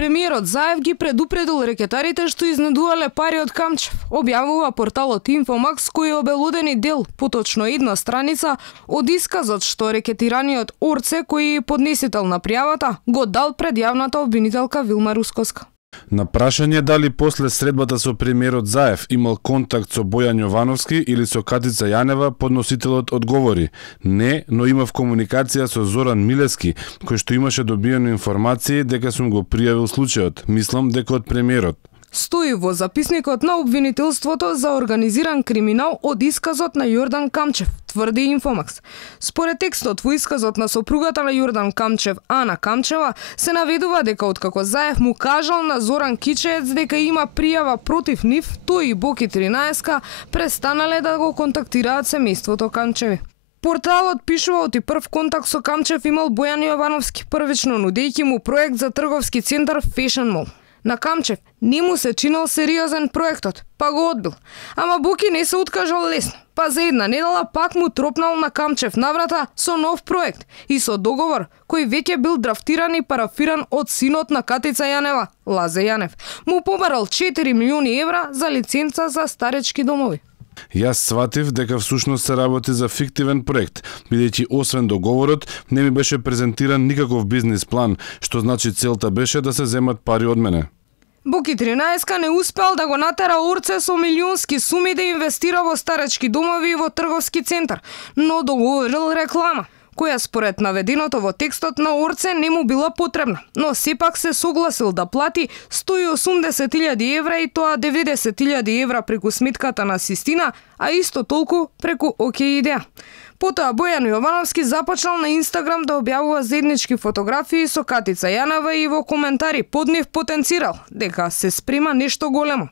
Премиерот Заев ги предупредил рекетарите што изнедувале пари од Камчев. Објавува порталот Инфомакс, кој е обелудени дел, поточно една страница, од исказот што рекетираниот Орце, кој е поднесител на пријавата, го дал пред јавната обвинителка Вилма Рускоска. На прашање дали после средбата со премиерот Заев имал контакт со Бојан Јовановски или со Катица Јанева, подносителот одговори: не, но имав комуникација со Зоран Милевски, кој што имаше добиено информации дека сум го пријавил случајот. Мислам дека од премиерот. Стои во записникот на обвинителството за организиран криминал од исказот на Јордан Камчев, тврди Инфомакс. Според текстот во исказот на сопругата на Јордан Камчев, Ана Камчева, се наведува дека откако Заев му кажал на Зоран Кичеец дека има пријава против нив, тој и Боки 13 престанале да го контактираат семејството Камчеви. Порталот пишува оти прв контакт со Камчев имал Бојан Јовановски, првично нудејќи му проект за трговски центар Fashion Mall. На Камчев не му се чинал сериозен проектот, па го одбил. Ама Боки не се откажал лесно. Па за една недела пак му тропнал на Камчев наврата со нов проект и со договор кој веќе бил драфтиран и парафиран од синот на Катица Јанева, Лазе Јанев. Му побарал 4 милиони евра за лиценца за старечки домови. Јас сватив дека всушност се работи за фиктивен проект, бидејќи освен договорот не ми беше презентиран никаков бизнис план, што значи целта беше да се земат пари од мене. Боки 13 не успел да го натера Орце со милионски суми да инвестира во старечки домови и во трговски центар, но договорил реклама, која според наведеното во текстот на Орце не му била потребна, но сепак се согласил да плати 180.000 евра и тоа 90.000 евра преку сметката на Систина, а исто толку преку ОК Идеја. Потоа Бојан Јовановски започнал на Инстаграм да објавува заеднички фотографии со Катица Јанева и во коментари под нив потенцирал дека се спрема нешто големо.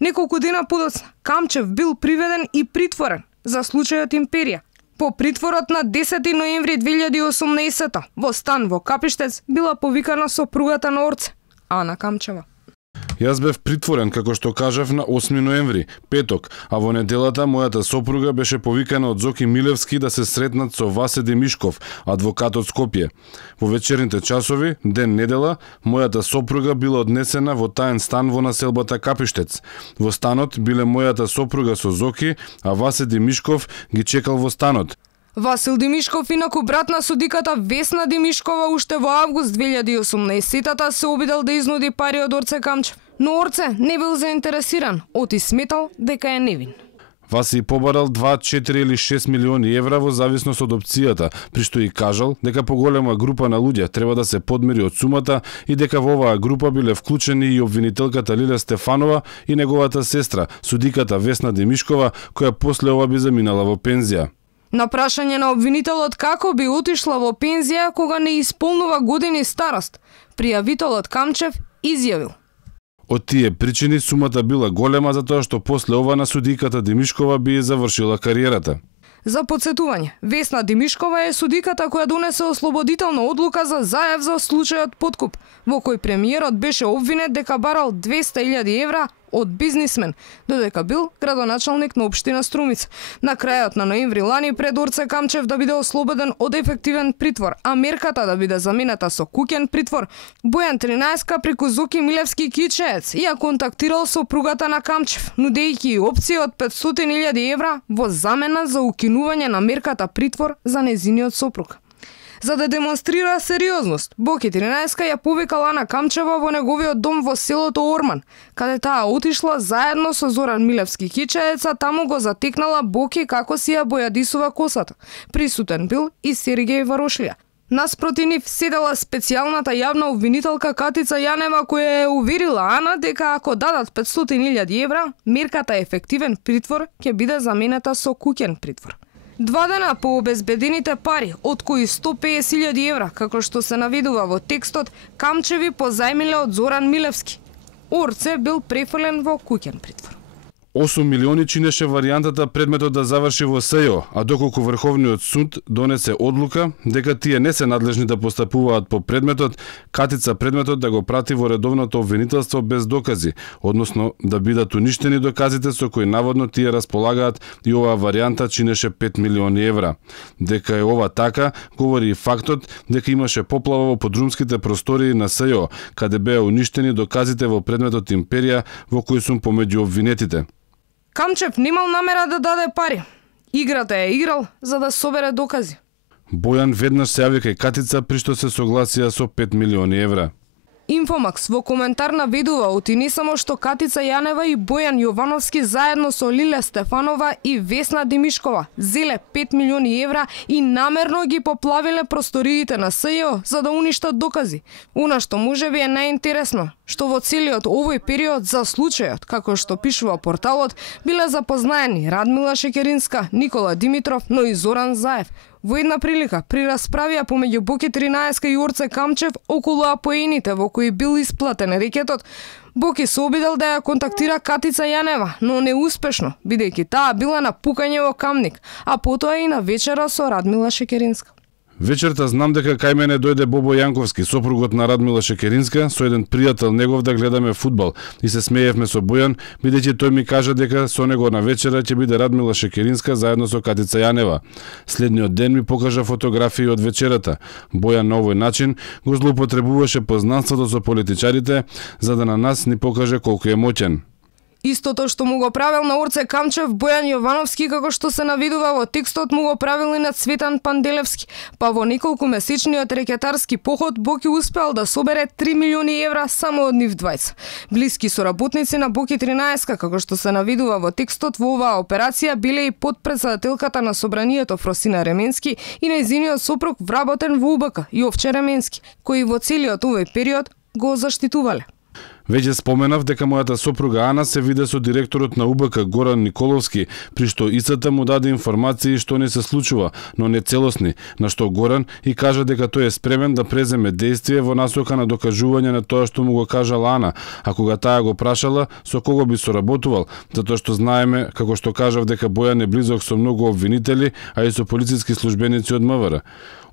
Неколку дена подоцна Камчев бил приведен и притворен за случајот Империја. По притворот на 10 ноември 2018 во стан во Капиштец била повикана сопругата на Орце, Ана Камчева. Јас бев притворен, како што кажав, на 8 ноември, петок, а во неделата мојата сопруга беше повикана од Зоки Милевски да се сретнат со Васе Демишков, адвокат од Скопје. Во вечерните часови, ден недела, мојата сопруга била однесена во таен стан во населбата Капиштец. Во станот биле мојата сопруга со Зоки, а Васе Демишков ги чекал во станот. Васил Демишков, инаку брат на судиката Весна Демишкова, уште во август 2018 се обидел да изнуди пари од Орце Камчев, но Орце не бил заинтересиран, оти сметал дека е невин. Васи побарал 2, 4 или 6 милиони евра во зависност од опцијата, при што и кажал дека поголема група на луѓе треба да се подмери од сумата и дека во оваа група биле вклучени и обвинителката Лилја Стефанова и неговата сестра, судиката Весна Демишкова, која после ова би заминала во пензија. На прашање на обвинителот како би отишла во пензија кога не исполнува години старост, пријавителот Камчев изјавил: од тие причини сумата била голема затоа што после ова на судиката Демишкова би завршила кариерата. За подсетување, Весна Демишкова е судиката која донесе ослободителна одлука за Заев за случајот подкуп, во кој премиерот беше обвинет дека барал 200.000 евра од бизнисмен, додека бил градоначалник на општина Струмица. На крајот на ноември лани пред Орце Камчев да биде ослободен од ефективен притвор, а мерката да биде заменета со куќен притвор, Бојан 13 преку Зоки Милевски Кичеец ја контактирал сопругата на Камчев, нудејќи опција од 500.000 евра во замена за укинување на мерката притвор за незиниот сопруг. За да демонстрира сериозност, Боки 13 ја повикала Ана Камчева во неговиот дом во селото Орман, каде таа отишла заедно со Зоран Милевски Кичеец, а таму го затекнала Боки како си ја бојадисува косата. Присутен бил и Сергеј Варошлија. Наспроти нив седела специјалната јавна обвинителка Катица Јанева, која е уверила Ана дека ако дадат 500.000 евра, мерката ефективен притвор ќе биде заменета со куќен притвор. 2 дена по обезбедените пари, од кои 150.000 евра, како што се наведува во текстот, Камчеви позајмиле од Зоран Милевски. Орце бил префрлен во куќен притвор. 8 милиони чинеше варијантата предметот да заврши во СЈО, а доколку Врховниот суд донесе одлука дека тие не се надлежни да постапуваат по предметот, катица предметот да го прати во редовното обвинителство без докази, односно да бидат уништени доказите со кои наводно тие располагаат, и оваа варијанта чинеше 5 милиони евра. Дека е ова така, говори и фактот дека имаше поплава во подрумските простории на СЈО, каде беа уништени доказите во предметот Империја во кој сум помеѓу обвинетите. Камчев немал намера да даде пари. Играта е играл за да собере докази. Бојан веднаш се јави кај Катица при што се согласија со 5 милиони евра. Инфомакс во коментар наведува оти не само што Катица Јанева и Бојан Јовановски заедно со Лиле Стефанова и Весна Демишкова зеле 5 милиони евра и намерно ги поплавиле просториите на СЈО за да уништат докази. Она што можеби е најинтересно, што во целиот овој период за случајот, како што пишува порталот, биле запознаени Радмила Шекеринска, Никола Димитров, но и Зоран Заев. Во една прилика, при расправија помеѓу Боки 13 и Орце Камчев околу апоените во кои бил исплатен рекетот, Боки се обидел да ја контактира Катица Јанева, но неуспешно, бидејќи таа била на пукање во Камник, а потоа и на вечера со Радмила Шекеринска. Вечерта знам дека кај мене дојде Бобо Јанковски, сопругот на Радмила Шекеринска, со еден пријател негов да гледаме фудбал и се смеевме со Бојан, бидејќи тој ми кажа дека со него на вечера ќе биде Радмила Шекеринска заедно со Катица Јанева. Следниот ден ми покажа фотографии од вечерата. Бојан на овој начин го злоупотребуваше познанството со политичарите за да на нас ни покаже колку е моќен. Истото што му го правил на Орце Камчев Бојан Јовановски, како што се навидува во текстот, му го правил и на Цветан Панделевски, па во неколку месечниот рекетарски поход Боки успеал да собере 3 милиони евра само од нив двајца. Блиски соработници на Боки 13, како што се навидува во текстот, во оваа операција биле и подпредседателката на собранието Фросина Ременски и нејзиниот сопруг вработен во УБК Јовче Ременски, кои во целиот овој период го заштитувале. Веќе споменав дека мојата сопруга Ана се виде со директорот на УБК Горан Николовски, при што истата му даде информации што не се случува, но не целосни, на што Горан и кажа дека тој е спремен да преземе действие во насока на докажување на тоа што му го кажала Ана, а кога таа го прашала со кого би соработувал, затоа што знаеме, како што кажав, дека Бојан е близок со многу обвинители, а и со полициски службеници од МВР.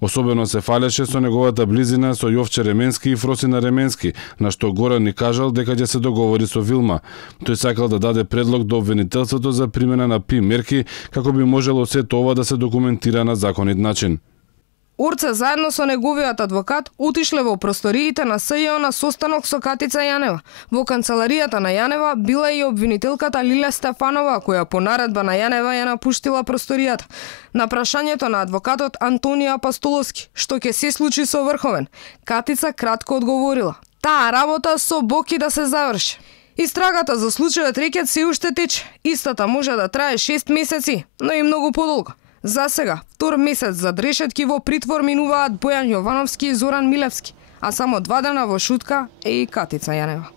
Особено се фалеше со неговата близина со Јовче Ременски и Фросина Ременски, на што Горан ни кажал дека ќе се договори со Вилма. Тој сакал да даде предлог до обвинителството за примена на ПИ мерки, како би можело сето ова да се документира на законит начин. Орце заедно со неговиот адвокат отишле во просториите на СЈО на состанок со Катица Јанева. Во канцеларијата на Јанева била и обвинителката Лиле Стефанова, која по наредба на Јанева ја напуштила просторијата. На прашањето на адвокатот Антонија Пастоловски, што ќе се случи со Врховен, Катица кратко одговорила: "Таа работа со Боки да се заврши. Истрагата за случајот рекет се уште тече. Истата може да трае 6 месеци, но и многу подолго." За сега, втор месец зад решетки во притвор минуваат Бојан Јовановски и Зоран Милевски, а само 2 дена во шутка е и Катица Јанева.